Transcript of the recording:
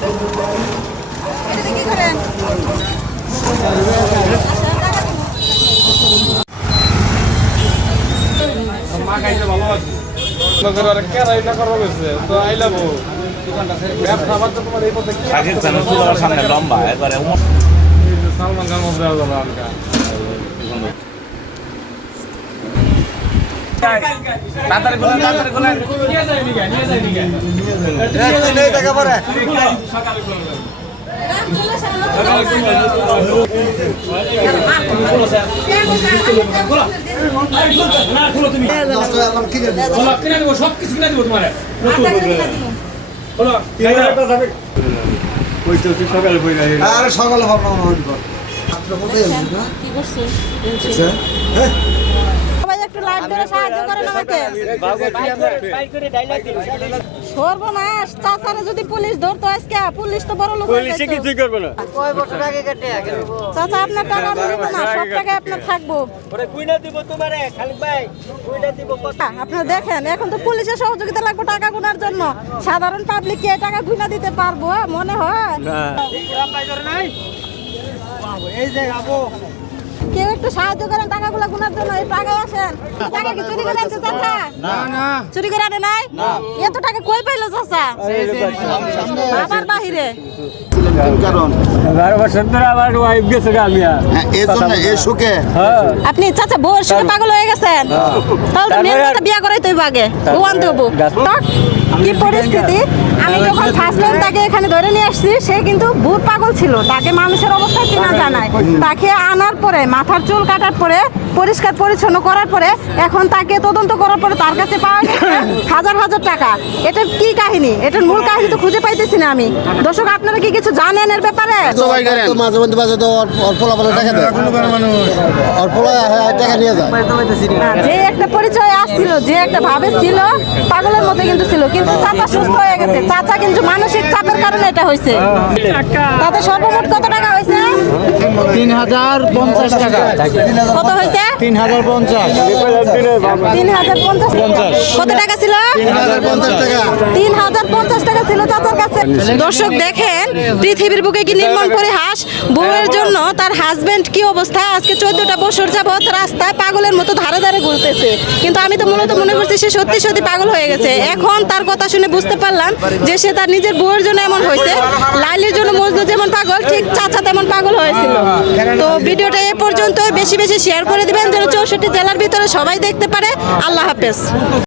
কি করেন? মা খাইতে ভালো আছে কেরাই টাকা রয়েছে তো আইলাবো ব্যবসা আমার তো তোমার এই পথে সামনে লম্বা একবারে সালমান খান মধ্যে যাবো আমকা তাড়াতাড়ি বলেন তাড়াতাড়ি বলেন নিয়ে যাই নিগা টাকা পরে সকালে করবেন সব কিছু কিনে দেবো তোমার সকালে সবাই একটু লাইট ধরে সাহায্য করেন আমাকে। সর্বনাশ, চাচারে যদি পুলিশ ধরতো আজকে, পুলিশ তো বড় লোক হয়ে যেত। কিছুই করবে না চাচা আপনার টাকা আমি নিব না, সব টাকা আপনার থাকবো। আপনারা দেখেন, এখন তো পুলিশের সহযোগিতা লাগবে টাকা গুনার জন্য। সাধারণ পাবলিক কি এই টাকা গুনা দিতে পারবো মনে হয়? কেউ একটু সাহায্য করেন টাকাগুলো গুনার জন্য। এই টাকায় আসেন। টাকা কি চুরি করে আনছে চাচা? না, চুরি করে আনে নাই। এত টাকা কই পাইলো চাচা? বাবার বাহিরে। আপনি চাচা বউর সাথে পাগল হয়ে গেছেন? তাহলে তো মেয়ের কথা বিয়া করাই তুই আগে বউ আনতে হবো। কি পরিস্থিতি! আমি যখন ফার্স্ট টাইম তাকে এখানে ধরে নিয়ে আসছি, সে কিন্তু ভূত পাগল ছিল। তাকে মানুষের অবস্থা চেনা জানায়। তাকে আনার পরে, মাথার চুল কাটার পরে, পরিষ্কার পরিচ্ছন্ন করার পরে, এখন তাকে তদন্ত করার পরে তার কাছে পাওয়া গেছে হাজার হাজার টাকা। এটার কি কাহিনী? এটার মূল কাহিনী তো খুঁজে পাইতেছি না আমি। দর্শক, আপনারা কি কিছু জানেন এর ব্যাপারে? যে একটা পরিচয় আসছিল, যে একটা ভাবে ছিল, পাগলের মতো কিন্তু ছিল। কিন্তু চাচা সুস্থ হয়ে গেছে। চাচা কিন্তু মানসিক চাপের কারণে এটা হয়েছে। তাতে সর্বমোট কত টাকা হয়েছে? 3050 টাকা। কত হয়েছে? 3050। 3050। কত টাকা ছিল? 3050 টাকা। 3050 টাকা ছিল চাচার কাছে। দর্শক দেখেন, পৃথিবীর বুকে কি নির্মম পরিহাস। বউয়ের জন্য তার হাজবেন্ড কি অবস্থা। আজকে 14টা বছর যাবত রাস্তায় পাগলের মতো ধারে ধারে ঘুরতেছে। কিন্তু আমি তো মূলত মনে করছি সে সত্যি সত্যি পাগল হয়ে গেছে। এখন তার কথা শুনে বুঝতে পারলাম যে সে তার নিজের বউয়ের জন্য এমন হয়েছে। লাইলির জন্য মজনু যেমন পাগল, ঠিক চাচা তেমন পাগল হয়েছিল। তো ভিডিওটা এ পর্যন্ত, বেশি বেশি শেয়ার করে দিবেন যেন 64 জেলার ভিতরে সবাই দেখতে পারে। আল্লাহ হাফেজ।